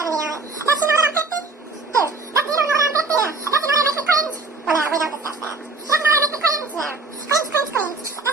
70 hours. Does she know that I'm 50? Who? Does you don't know that I'm 50? Yeah. Does she know that makes me cringe? Well, no, we don't discuss that. Does she know that makes me cringe? No. Cringe, cringe, cringe.